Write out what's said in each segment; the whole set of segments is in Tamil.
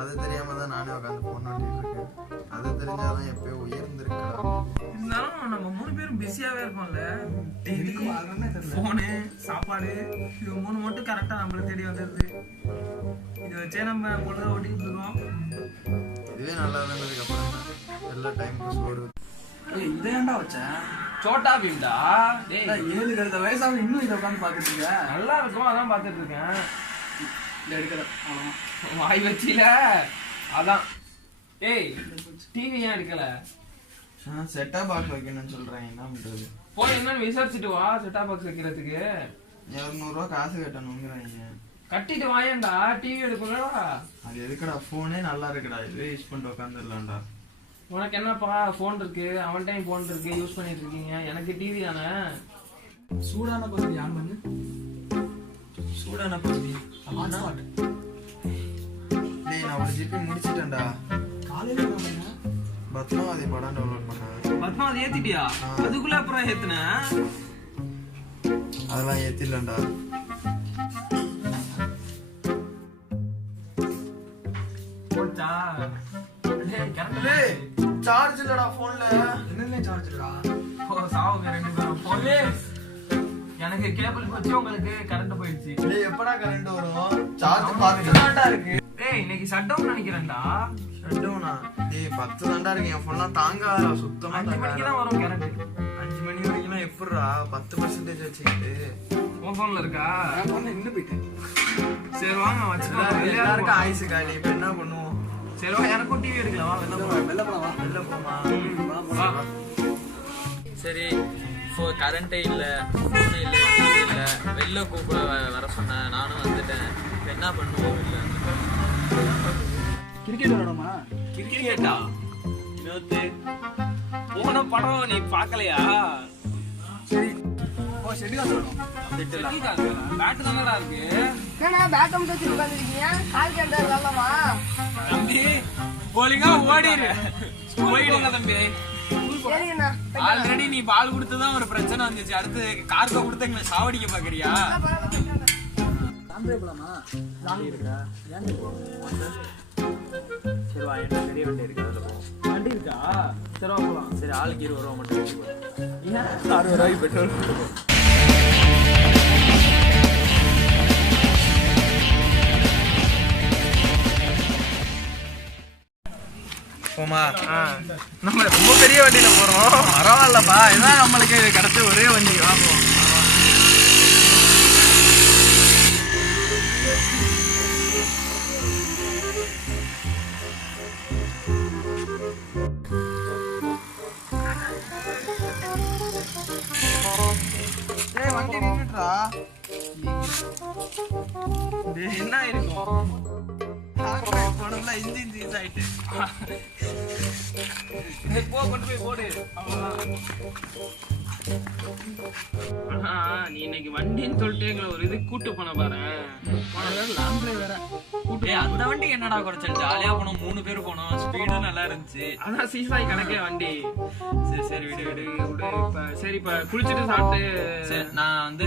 அது தெரியாம தான் நானே உட்காந்து போன் நோண்டிட்டு இருக்கேன். அது தெரிஞ்சாதான் எப்பயோ உயர்ந்திருக்கலாம். இருந்தாலும் நம்ம 3 பேரும் பிஸியாவே இருக்கோம்ல. டிவி, போனு, சாப்பாடு இது 3 மட்டும் கரெக்டா நம்மள தேடி வந்துருது. இதை வச்சே நம்ம பொழுத ஓட்டிட்டு இருக்கோம். இதுவே நல்லா இருந்ததுக்கு அப்புறம் எல்லா டைம் சோறு. இதை ஏன்டா வச்சேன்? சோட்டா பீம்டா. 7 கழுத வயசாக இன்னும் இதை உட்காந்து பார்த்துட்டு இருக்க. நல்லா இருக்கும், அதான் பார்த்துட்டு இருக்கேன். எடுக்கிற வாய் வச்சில அதான். ஏய், டிவி ஏன் எடுக்கல? செட்டா பாக்ஸ் வைக்கணும்னு சொல்றேன். என்ன பண்றது? போய் என்னன்னு விசாரிச்சுட்டு வா. செட்டா பாக்ஸ் வைக்கிறதுக்கு 200 ரூபா காசு கட்டணுங்கிறாங்க. கட்டிட்டு வாயேண்டா, டிவி எடுக்கலடா. அது எதுக்குடா? போனே நல்லா இருக்குடா, இதுவே யூஸ் பண்ணிட்டு உட்காந்துடலாம்டா. உனக்கு என்னப்பா, போன் இருக்கு, அவன் டைம் போன் இருக்கு, யூஸ் பண்ணிட்டு இருக்கீங்க. எனக்கு டிவி தானே. சூடான பகுதி ஆன் பண்ணு. சூடான பகுதி டேய், நான் ஒரு ஜிபி முடிச்சிட்டேன்டா. காலையில என்ன பண்ண? பத்மாவதி படம் டவுன்லோட் பண்ணேன். பத்மாவதி ஏத்திட்டியா? அதுக்குள்ள அப்புறம் ஏத்துன? அதெல்லாம் ஏத்திடலாம்டா. போச்சா? சார்ஜ் இல்லடா போன்ல. என்னென்ன சார்ஜ் இல்லடா? சாவுங்க 2 பேரும். போலீஸ், எனக்கு கேபிள் போச்சு, உங்களுக்கு கரண்ட் போயிடுச்சு. டேய், எப்படா கரண்ட் வரும்? சார்ஜ் 10 தான்டா இருக்கு. டேய், இன்னைக்கு ஷட் டவுன் நினைக்கிறேன்டா. ஷட் டவுனா? டேய், 10 தான்டா இருக்கு. என் போன்லாம் தாங்காதடா, சுத்தமா 5 மணிக்கு தான் வரும் கரண்ட். 5 மணி வரைக்கும் எப்படிடா 10% வச்சுக்கிட்டு? உன் போன்ல இருக்கா? நான் போன இன்னும் போயிட்டேன். சரி வாங்க வச்சுக்கலாம். எல்லாருக்கும் ஆயுசு காலி. இப்ப என்ன பண்ணுவோம்? சரி வா, எனக்கும் டிவி எடுக்கலாம். வெளில போலாம். வெளில போலாம். வெளில போமா? வா. சரி, கரண்டே இல்லை, ஃபோனு இல்லை, டிவி இல்லை, வெளில கூப்பிட வர சொன்னேன். நானும் வந்துட்டேன். இப்போ என்ன பண்ணுவோம்? இல்லை கிரிக்கெட் விளையாடுமா? கிரிக்கெட்டா? இன்னொத்து போன படம் நீ பார்க்கலையா? சரி, ஓ ஷெட்டில் விளையாடும். பேட் தானடா இருக்கு. என்னண்ணா பேட் மட்டும் வச்சு உட்காந்துருக்கீங்க? கால் கேண்டா வரலாமா? தம்பி போலிங்கா ஓடிடு. போயிடுங்க தம்பி. சரிங்கண்ணா. ஆல்ரெடி நீ பால் கொடுத்துதான் ஒரு பிரச்சனை வந்துச்சு. அடுத்து கார்கோ கொடுத்து எங்களை சாவடிக்க பாக்குறியா? சாம்பிளே போலாமா? ஜாலி இருக்கா? ஏன் சரி வா, என்ன பெரிய வண்டி இருக்கு, அதில் போவோம். வண்டி இருக்கா? சரி வா போலாம். சரி, ஆளுக்கு 20 ரூபா மட்டும் வச்சுக்கோ. ஏன் 60 ரூபாய்க்கு பெட்ரோல் கொடுப்போம். போமா? நம்ம ரொம்ப பெரிய வண்டியில போறோம். பரவாயில்லப்பா, இதான் நம்மளுக்கு கிடைச்ச ஒரே வண்டி. வாங்குவோம். ஏய், வண்டி நின்னுட்றா. என்ன இருக்கும்? போனோம்ல, இன்ஜின் சீஸ் ஆயிட்டு. போ, கொண்டு போய் போடு. நீ இன்னைக்கு வண்டின்னு சொல்லிட்டு எங்களை ஒரு இது கூட்டு போன பாரு. லாங் வேற. அந்த வண்டிக்கு என்னடா குறைச்சல்? ஜாலியா போனோம், 3 பேர் போனோம், ஸ்பீடும் நல்லா இருந்துச்சு. அதான் சீசாய் கணக்கே வண்டி. சரி சரி, விடு விடு. சரி, இப்ப குளிச்சுட்டு சாப்பிட்டு சரி, நான் வந்து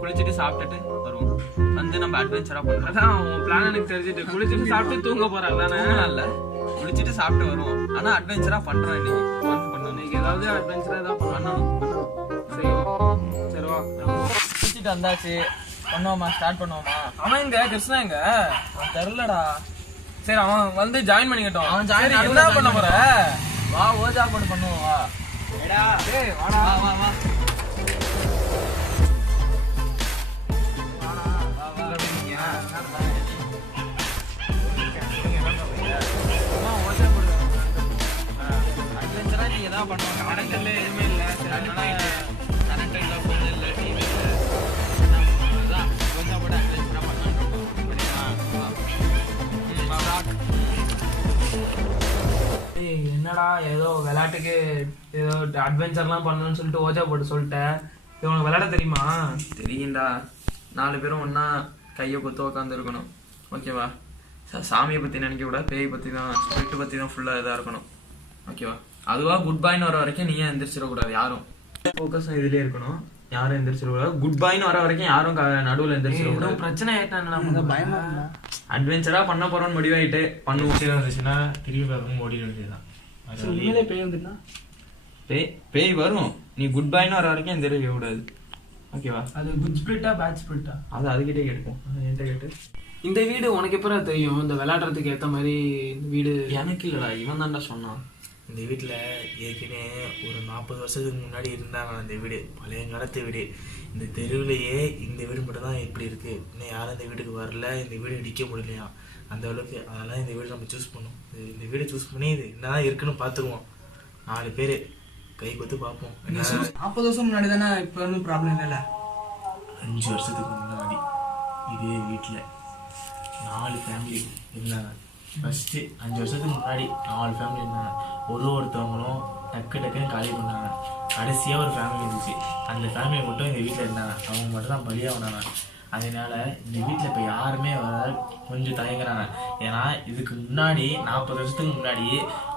குளிச்சுட்டு சாப்பிட்டுட்டு வருவோம். வந்து நம்ம அட்வென்ச்சரா பண்றோம். அதான் உன் பிளான் எனக்கு தெரிஞ்சுட்டு. குளிச்சுட்டு சாப்பிட்டு தூங்க போற அதானே? இல்ல, குளிச்சுட்டு சாப்பிட்டு வருவோம். ஆனா அட்வென்ச்சரா பண்றோம் இன்னைக்கு. பண்ணணும் இன்னைக்கு ஏதாவது அட்வென்ச்சரா ஏதாவது பண்ணணும். சரி சரி வா. குளிச்சுட்டு வந்தாச்சு. பண்ணுவோமா? ஸ்டார்ட் பண்ணுவோமா? அவன் எங்க? கிருஷ்ணா எங்க? அவன் தெரிலடா. சரி, அவன் வந்து ஜாயின் பண்ணிக்கட்டும். அவன் join சரி, என்ன பண்ண போற? வா, ஓஜா போட்டு பண்ணுவோம். வா. ஏய் வாடா. வா வா வா. அட்வென்ச்சரா நீ எதாவது பண்ணுவாங்க. கரண்ட் இல்லை, எதுவுமே இல்லை. சரி, அதனால கரண்ட் இல்லை, ஃபோன் இல்லை, டிவி இல்லை. அதான் கொஞ்சம் போட்டு அட்வென்ச்சரா பண்ணலாம். ஏய், என்னடா ஏதோ விளையாட்டுக்கு ஏதோ அட்வென்ச்சர்லாம் பண்ணணும்னு சொல்லிட்டு ஓஜா போட்டு சொல்லிட்டேன். இது உனக்கு விளையாட தெரியுமா? தெரியும்டா. 4 பேரும் ஒன்றா கையை கொத்து உட்காந்துருக்கணும். ஓகேவா? சாமியை பற்றி நினைக்கக்கூடாது, பேய் பற்றி தான், ஸ்பிரிட்டு பற்றி தான் ஃபுல்லாக இதாக இருக்கணும். ஓகேவா? அதுவாக குட் பாய்னு வர வரைக்கும் நீ ஏன் எந்திரிச்சிடக்கூடாது. யாரும் ஃபோக்கஸும் இதுலேயே இருக்கணும். யாரும் எந்திரிச்சிடக்கூடாது. குட் பாய்னு வர வரைக்கும் யாரும் நடுவில் எந்திரிச்சிடக்கூடாது. பிரச்சனை ஆயிட்டாங்க. பயமா அட்வென்ச்சராக பண்ண போகிறோன்னு முடிவாயிட்டு பண்ணுவோம். வந்துச்சுன்னா திரும்பி பார்க்கும் ஓடிட வேண்டியதுதான். உண்மையிலே பேய் வந்துட்டா பேய் வரும். நீ குட் பாய்னு வர வரைக்கும் எந்திரிக்க கூடாது. ஓகேவா? அது குட் ஸ்பிரிட்டா பேட் ஸ்பிரிட்டா அது அதுக்கிட்டே கேட்கும். என்கிட்ட கேட்டு இந்த வீடு உனக்கு எப்போ தெரியும்? இந்த விளையாடுறதுக்கு ஏற்ற மாதிரி இந்த வீடு எனக்கு இல்லைடா, இவன் தான்டா சொன்னான். இந்த வீட்டில் ஏற்கனவே ஒரு 40 வருஷத்துக்கு முன்னாடி இருந்தாங்க. அந்த வீடு பழைய காலத்து வீடு. இந்த தெருவிலேயே இந்த வீடு மட்டும் தான் இப்படி இருக்குது. இன்னும் யாரும் இந்த வீட்டுக்கு வரல, இந்த வீடு இடிக்க முடியலையா அந்த அளவுக்கு. அதனால் இந்த வீடு நம்ம சூஸ் பண்ணோம். இந்த வீடை சூஸ் பண்ணி இது என்னதான் இருக்குன்னு பார்த்துருவோம். 4 பேர் கை கொத்து பார்ப்போம். 40 வருஷம் முன்னாடி தானே, இப்போ ஒன்றும் ப்ராப்ளம் இல்லைல்ல. 5 வருஷத்துக்கு முன்னாடி இதே வீட்டில் 4 ஃபேமிலி இருந்தாங்க. ஃபஸ்ட்டு 5 வருஷத்துக்கு முன்னாடி 4 ஃபேமிலி இருந்தாங்க. ஒருத்தவங்களும் டக்குன்னு காலி பண்ணாங்க. கடைசியாக ஒரு ஃபேமிலி இருந்துச்சு. அந்த ஃபேமிலி மட்டும் இந்த வீட்டில் இருந்தாங்க. அவங்க மட்டும் தான் பலியாக வந்தாங்க. அதனால இந்த வீட்டில் இப்போ யாருமே வர கொஞ்சம் தயங்குறாங்க. ஏன்னா இதுக்கு முன்னாடி 40 வருஷத்துக்கு முன்னாடி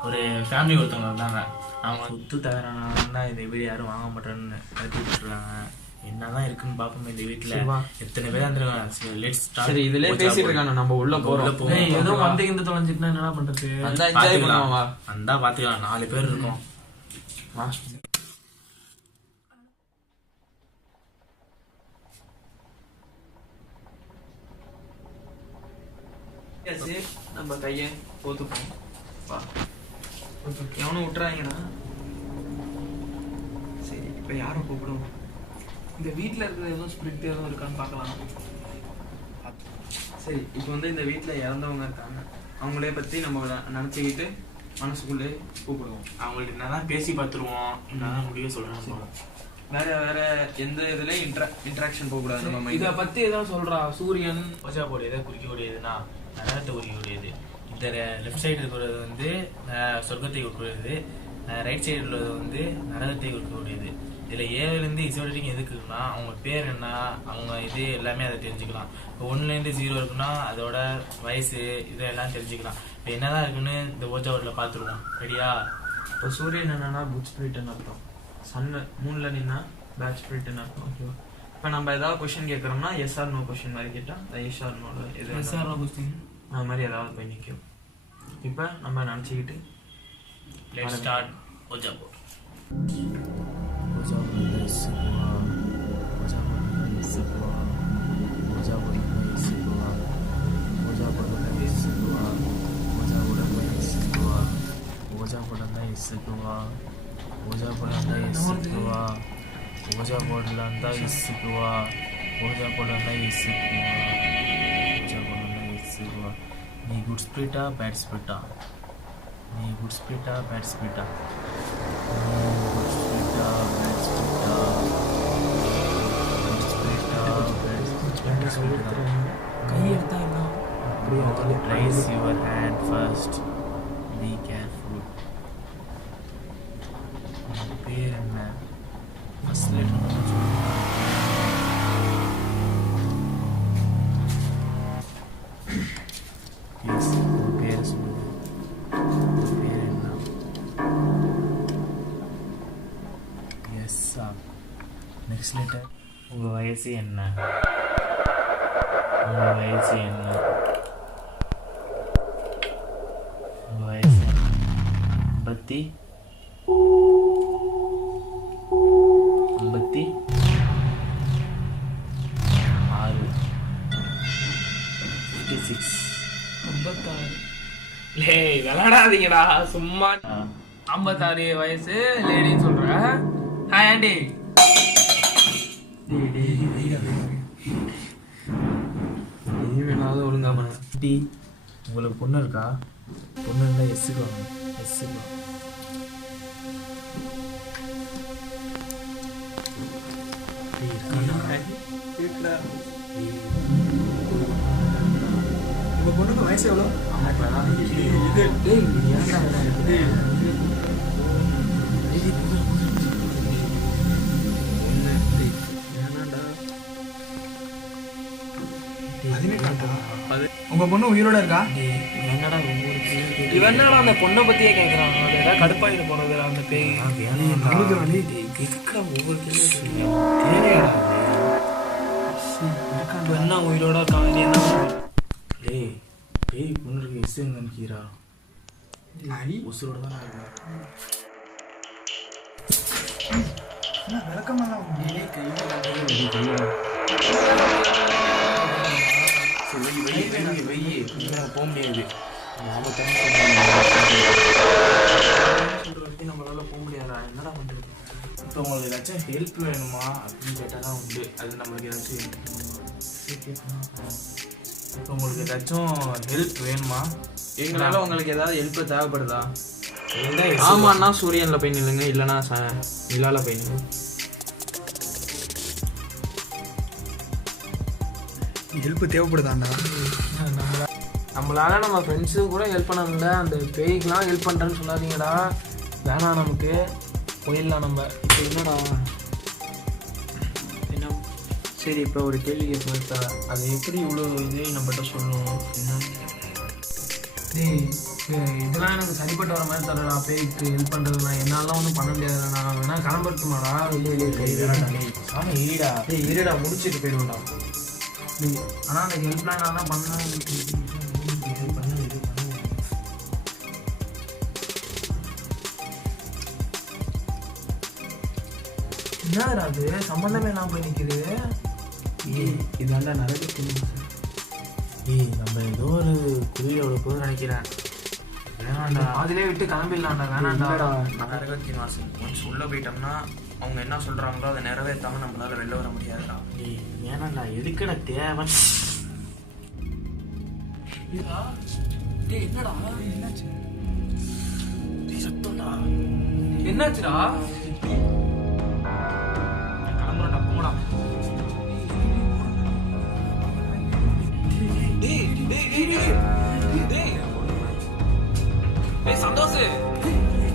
ஒரு ஃபேமிலி ஒருத்தவங்க வந்தாங்க. அவங்க சொத்து தகரானா இந்த வீடு யாரும் வாங்க மாட்டேன்னு கட்டி விட்டுருக்காங்க. என்னதான் இருக்குன்னு பார்ப்போம். இந்த வீட்டில் எத்தனை பேர் வந்துருக்காங்க. சரி, இதுல பேசிட்டு இருக்காங்க. நம்ம உள்ள போறோம். ஏதோ வந்து இந்த தொலைஞ்சிட்டுனா என்ன பண்றது? வந்தா பாத்துக்கலாம். 4 பேர் இருக்கோம். நம்ம கைய போத்துப்போம். எவனும் விட்டுறாங்கன்னா சரி. இப்ப யாரும் கூப்பிடுவோம். இந்த வீட்டில் இருக்கிற எதுவும் ஸ்பிரிட் எதுவும் இருக்கான்னு பார்க்கலாம். சரி, இப்போ வந்து இந்த வீட்டில் இறந்தவங்க இருக்காங்க. அவங்களே பற்றி நம்ம நினச்சிக்கிட்டு மனசுக்குள்ளே கூப்பிடுவோம். அவங்கள்ட்ட என்னதான் பேசி பார்த்துருவோம். என்னதான் முடிவு சொல்றாங்க. வேற எந்த இதுல இன்ட்ராக்ஷன் போகக்கூடாது. நம்ம இதை பற்றி ஏதாவது சொல்றா. சூரியன் ஓஜா போர்டு எதை குறிக்கக்கூடியதுன்னா நரகத்தை குறிக்கக்கூடியது. இந்த லெஃப்ட் சைடு இருக்கிறது வந்து சொர்க்கத்தை குறிக்கக்கூடியது. ரைட் சைடு உள்ளது வந்து நரகத்தை குறிக்கக்கூடியது. இதில் ஏழுலேருந்து இசை வரைக்கும் எதுக்குன்னா அவங்க பேர் என்ன, அவங்க இது எல்லாமே அதை தெரிஞ்சுக்கலாம். இப்போ 1லேருந்து 0 இருக்குன்னா அதோட வயசு இதெல்லாம் தெரிஞ்சுக்கலாம். இப்போ என்னதான் இருக்குன்னு இந்த ஓஜா போர்டில் பார்த்துருவோம். ரெடியா? இப்போ சூரியன் என்னன்னா குட் ஸ்பிரிட்னு அர்த்தம். சன் மூணில் நின்னா பேட் ஸ்பிரிட்னு அர்த்தம். ஓகேவா? இப்போ நம்ம ஏதாவது கொஸ்டின் கேட்குறோம்னா எஸ் ஆர் நோ கொஸ்டின் மாதிரி கேட்டால் எஸ் ஆர் நோ அது மாதிரி ஏதாவது போய் நிற்கும். இப்போ நம்ம நினச்சிக்கிட்டு லெட்ஸ் ஸ்டார்ட் ஓஜா போர்டு. நீ குட் ஸ்பிரிட்டா பேட் ஸ்பிரிட்டா? நீ குட் ஸ்பிரிட்டா பேட் ஸ்பிரிட்டா? குட் ஸ்பிரிட்டா பேட் ஸ்பிரிட்டா? குட் ஸ்பிரிட்டா பேட் ஸ்பிரிட்டா? கை எடுத்தா என்ன? Raise your hand first. Be careful. உன் பேர் என்ன? ஃபர்ஸ்ட் லெட்டர் ப்ளீஸ் உன் பேரை சொல்லுங்க. உன் பேர் என்ன? எஸ்ஸா. Next letter. உங்கள் வயசு என்ன? உங்கள் வயசு என்ன? உங்கள் வயசு என்ன? 56 லேய் விளையாடாதீங்கடா சும்மா. 56 வயசு லேடின்னு சொல்ற. Hi aunty. இனிமேலாவது ஒழுங்கா பண்ண. டி உங்களுக்கு பொண்ணு இருக்கா? பொண்ணு இருந்தால் எஸ்ஸுக்கு வாங்க. எஸ்ஸுக்கு வாங்க. உங்க பொண்ணுக்கு வயசு எவ்வளோ? உங்க பொண்ணு உயிரோட இருக்கா? என்னடா உங்களுக்கு இவன் என்னடா அந்த பொண்ணை பத்தியே கேட்கறான். அது ஏதாவது கடுப்பாயிட்டு போறது அந்த பேய். எதுக்குடா ஒவ்வொரு கேள்வி தேவையாடா? என்ன உயிரோட இருக்கான், நீ என்ன பண்ற? ஏய் பேய் பொண்ணுக்கு எஸ் நினைக்கிறா உசுரோட தான் போக முடியாது. நம்மளால போக முடியாதா? என்னடா பண்றது? இப்போ உங்களுக்கு ஏதாச்சும் ஹெல்ப் வேணுமா அப்படின்னு கேட்டால் தான் உண்டு. அது நம்மளுக்கு ஏதாச்சும் இப்போ உங்களுக்கு ஏதாச்சும் ஹெல்ப் வேணுமா? எங்களால உங்களுக்கு ஏதாவது ஹெல்ப் தேவைப்படுதா? ஆமாண்ணா சூரியன்ல போய் நில்லுங்க, இல்லைன்னா நிலால போய் நில்லுங்க. ஹெல்ப் தேவைப்படுதாண்டா? நம்மளால நம்ம ஃப்ரெண்ட்ஸு கூட ஹெல்ப் பண்ண முடியல, அந்த பேய்க்கெலாம் ஹெல்ப் பண்ணுறேன்னு சொல்லாதீங்கடா. வேணாம், நமக்கு போயிடலாம் நம்ம. இப்போ என்னடா என்ன? சரி இப்போ ஒரு கேள்வி கேட்க, அது எப்படி இவ்வளோ இதே நம்மகிட்ட சொல்லணும்? டேய் இதெல்லாம் எனக்கு சரிப்பட்டு வர மாதிரி தரடா. பேய்க்கு ஹெல்ப் பண்ணுறதுலாம் என்னாலாம் ஒன்றும் பண்ண முடியாதுடா. நான் வேணா கிளம்பட்டுமாடா? இல்லை சாமி இருடா. டேய் இருடா, முடிச்சுட்டு போயிடுவோம்டா. ஆனால் அந்த ஹெல்ப்லாம் நான் தான் பண்ணேன். என்னடா அது சம்மந்தமே நான் போய் நிற்கிது? இதாண்டா நடக்குது. ஏய் நம்ம ஏதோ ஒரு குதிரையோட போது நினைக்கிறேன். வேணாண்டா அதிலே விட்டு கிளம்பிடலாம்டா. வேணாண்டா. நரகத்தின் வாசல் ஒன்ஸ் உள்ள போயிட்டோம்னா அவங்க என்ன சொல்றாங்களோ அதை நிறைவேற்றாம நம்மளால வெளில வர முடியாதுடா. ஏய் வேணாண்டா, எதுக்குடா தேவை? என்னடா என்னாச்சு? சத்தம்டா. என்னாச்சுடா? கிளம்புறா போடா. சந்தோஷ்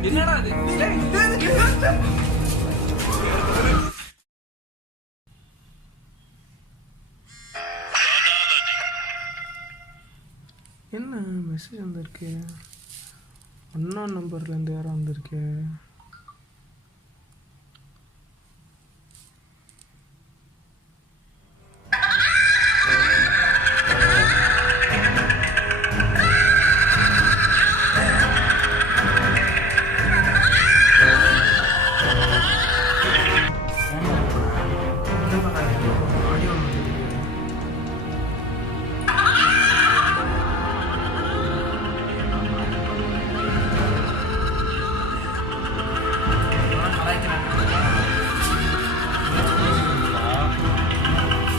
என்னடா அது? என்ன மெசேஜ் வந்திருக்கு? அண்ணா நம்பர்லேருந்து யாரும் வந்திருக்கு.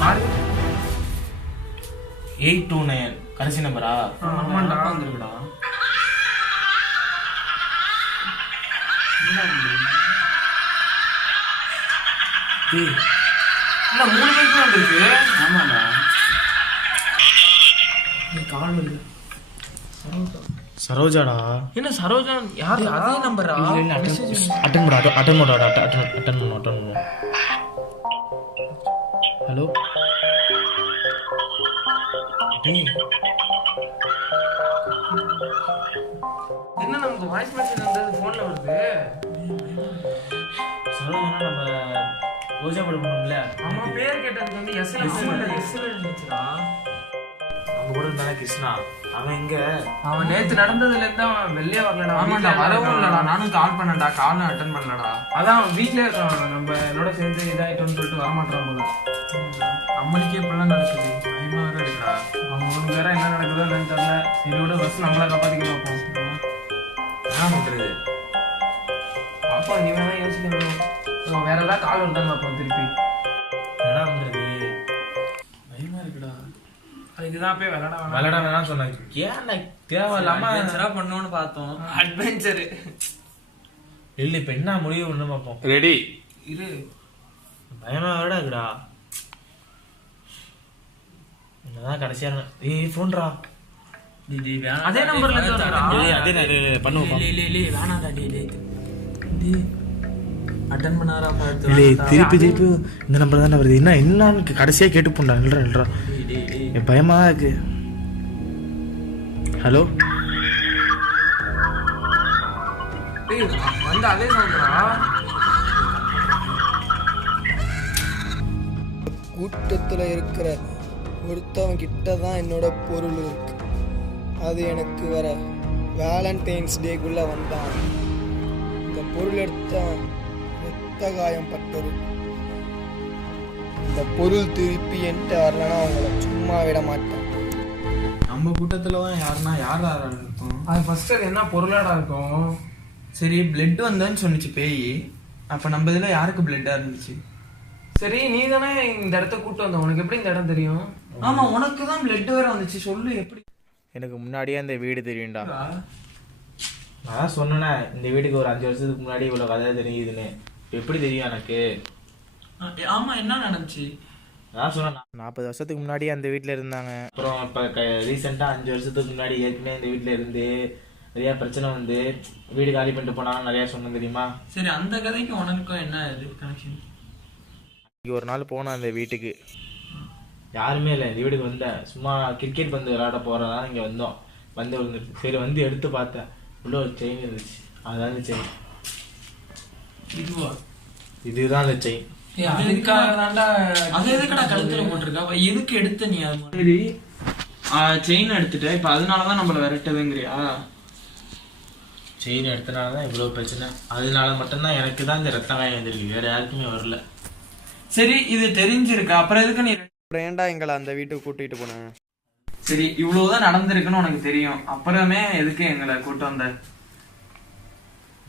பாரு 829 கடைசி நம்பரா? ஆமாண்டா. வந்துருக்குடா. டேய் என்ன 3 பேருக்கு வந்திருக்கு? ஆமாடா. கால் வருது. சரோஜாடா. என்ன சரோஜா? யாரு? அதே நம்பரா? அட்டன் பண்ணு. ஹலோ. டேய் என்ன நமக்கு வாய்ஸ் மெசேஜ் வந்தது ஃபோன்ல வருது? சரோஜானா நம்ம ரோஜா படம் பண்ணோம்ல, அம்மா பேர் கேட்டதுக்கு வந்து எஸ்ல இருந்துச்சுடா. நம்ம கூட இருந்தானே கிருஷ்ணா, அவன் எங்க? அவன் நேத்து நடந்ததுல இருந்து அவன் வெளியே வரலடா. ஆமாண்டா, வரவும் இல்லடா. நானும் கால் பண்ணேன்டா, காலும் அட்டன் பண்ணலடா. அதான் அவன் வீட்லயே இருக்கான். நம்ம என்னோட சேர்ந்து இதாயிட்டோம்னு சொல்லிட்டு வரமாட்டான் போல. நம்மளுக்கே இப்படிலாம் நடக்குது, பயமா வேற இருக்குடா. அவன் 3 பேரா என்ன நடக்குதோ என்னன்னு தெரியல. இதோட பஸ் நம்மள காப்பாத்திக்க பார்ப்போம். என்ன பண்றது? அப்போ நீ வேணா யோசிக்கணும். வேற ஏதாவது கால் வருதான்னு பார்ப்போம் திருப்பி. என்ன பண்றது? பயமா இருக்குடா. இதுதான் போய் விளையாட வேணாம் சொன்னாங்க. ஏன்டா தேவையில்லாம அட்வென்ச்சரா பண்ணணும்னு பார்த்தோம். அட்வென்ச்சர் இல்ல. இப்ப என்ன முடிவு ஒண்ணு பார்ப்போம். ரெடி? இரு. பயமா வேற இருக்குடா. என்னதான் கடைசியா போன்ரா. அதே நம்பர்ல இருந்து வரடா. பண்ணுவோம். வேணாடா டேய். அட்டன் பண்ணாரா பாத்து. திருப்பி இந்த நம்பர் தானே வருது. என்னன்னு கடைசியா கேட்டு போண்டா. இல்லடா டேய் பயமா தான் இருக்கு. ஹலோ டேய் வந்து அதே சவுண்டா. கூட்டத்தில் இருக்கிற ஒருத்தவன் கிட்ட தான் என்னோட பொருள் இருக்கு. அது எனக்கு வர வேலண்டைன்ஸ் டேக்குள்ளே வந்தான். இந்த பொருள் எடுத்தவன் ரத்த காயம் பட்டது. இந்த பொருள் திருப்பி என்கிட்ட வரலன்னா அவங்கள சும்மா விட மாட்டேன். நம்ம கூட்டத்துல தான் யாரா இருக்கும்? அது ஃபர்ஸ்ட் அது என்ன பொருளாடா இருக்கும்? சரி பிளட் வந்தேன்னு சொன்னிச்சு பேய். அப்ப நம்ம இதுல யாருக்கு பிளட்டா இருந்துச்சு? சரி நீ தானே இந்த இடத்த கூட்டு வந்த, உனக்கு எப்படி இந்த இடம் தெரியும்? ஆமா உனக்கு தான் பிளட் வேற வந்துச்சு. சொல்லு எப்படி? எனக்கு முன்னாடியே அந்த வீடு தெரியும்டா. நான் சொன்னேனே இந்த வீட்டுக்கு ஒரு 5 வருஷத்துக்கு முன்னாடி இவ்வளோ கதை தெரியுதுன்னு. எப்படி தெரியும் எனக்கு? ஆமா என்ன நடந்துச்சு? நான் சொன்னேன் 40 வருஷத்துக்கு முன்னாடி அந்த வீட்டில் இருந்தாங்க. அப்புறம் இப்போ ரீசெண்டாக 5 வருஷத்துக்கு முன்னாடி ஏற்கனவே இந்த வீட்டில் இருந்து நிறையா பிரச்சனை வந்து வீடு காலி பண்ணிட்டு போனாலும் நிறையா சொன்னேன் தெரியுமா? சரி அந்த கதைக்கு உனக்கும் என்ன இது கனெக்ஷன்? இங்கே ஒரு நாள் போனேன் அந்த வீட்டுக்கு, யாருமே இல்லை. இந்த வீட்டுக்கு வந்தேன், சும்மா கிரிக்கெட் பந்து விளையாட போகிறதா இங்கே வந்தோம். வந்து விழுந்துருச்சு. சரி வந்து எடுத்து பார்த்தேன், உள்ள ஒரு செயின் இருந்துச்சு. அதுதான் அந்த செயின். இதுதான் அந்த செயின். அது எதுக்கடா கழுத்துல போட்டிருக்கா? எதுக்கு எடுத்த நீ? அது சரி செயின் எடுத்துட்ட, இப்ப அதனாலதான் நம்மள விரட்டுதுங்கிறியா? செயின் எடுத்தனால தான் இவ்வளோ பிரச்சனை. அதனால மட்டும்தான் எனக்கு தான் இந்த ரத்த காயம் வந்திருக்கு, வேற யாருக்குமே வரல. சரி இது தெரிஞ்சிருக்கா, அப்புறம் எதுக்கு நீ அப்புறம் ஏன்டா எங்களை அந்த வீட்டுக்கு கூட்டிகிட்டு போனேன்? சரி இவ்வளவுதான் நடந்திருக்குன்னு உனக்கு தெரியும், அப்புறமே எதுக்கு எங்களை கூட்டு வந்த?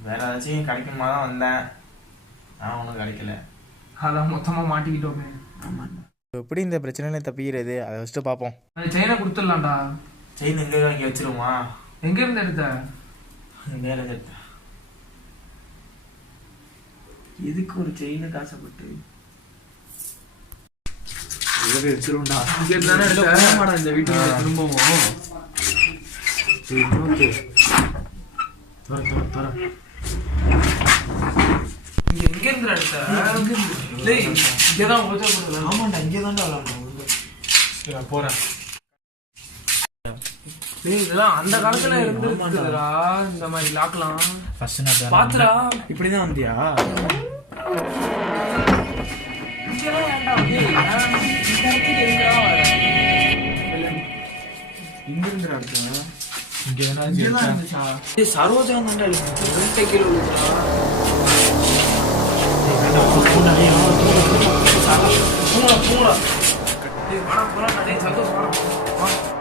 வேற ஏதாச்சும் கிடைக்குமா தான் வந்தேன், ஆனால் ஒன்றும் கிடைக்கல. அதான் மொத்தமா மாட்டிக்கிட்டோமே. எப்படி இந்த பிரச்சனையில தப்பிக்கிறது அதை ஃபஸ்ட்டு பார்ப்போம். அந்த செயினை கொடுத்துடலாம்டா. செயின் எங்கே வாங்கி வச்சிருமா? எங்க இருந்து எடுத்த? மேலே எடுத்தேன். எதுக்கு ஒரு செயினுக்கு ஆசைப்பட்டு வச்சிருந்தா இந்த வீட்டுக்கு திரும்பவும் இங்க எங்க இருந்து எடுத்த? இங்கதான் ஆமாண்டா, இங்கே தான்டா விளாண்டோம். நான் போறேன். இதெல்லாம் அந்த காலத்துல இருந்துடா இந்த மாதிரி லாக்கலாம். ஃபர்ஸ்ட் நான் பாத்துடா இப்படிதான் வந்தியா? இங்கெல்லாம் வேண்டாம். இந்த இடத்துக்கு எங்கடா வர? இங்க இருந்து அடுத்த இங்கே இருந்துச்சா? சரோஜா தாண்டா கீழே விழுதுடா. சந்தோஷம்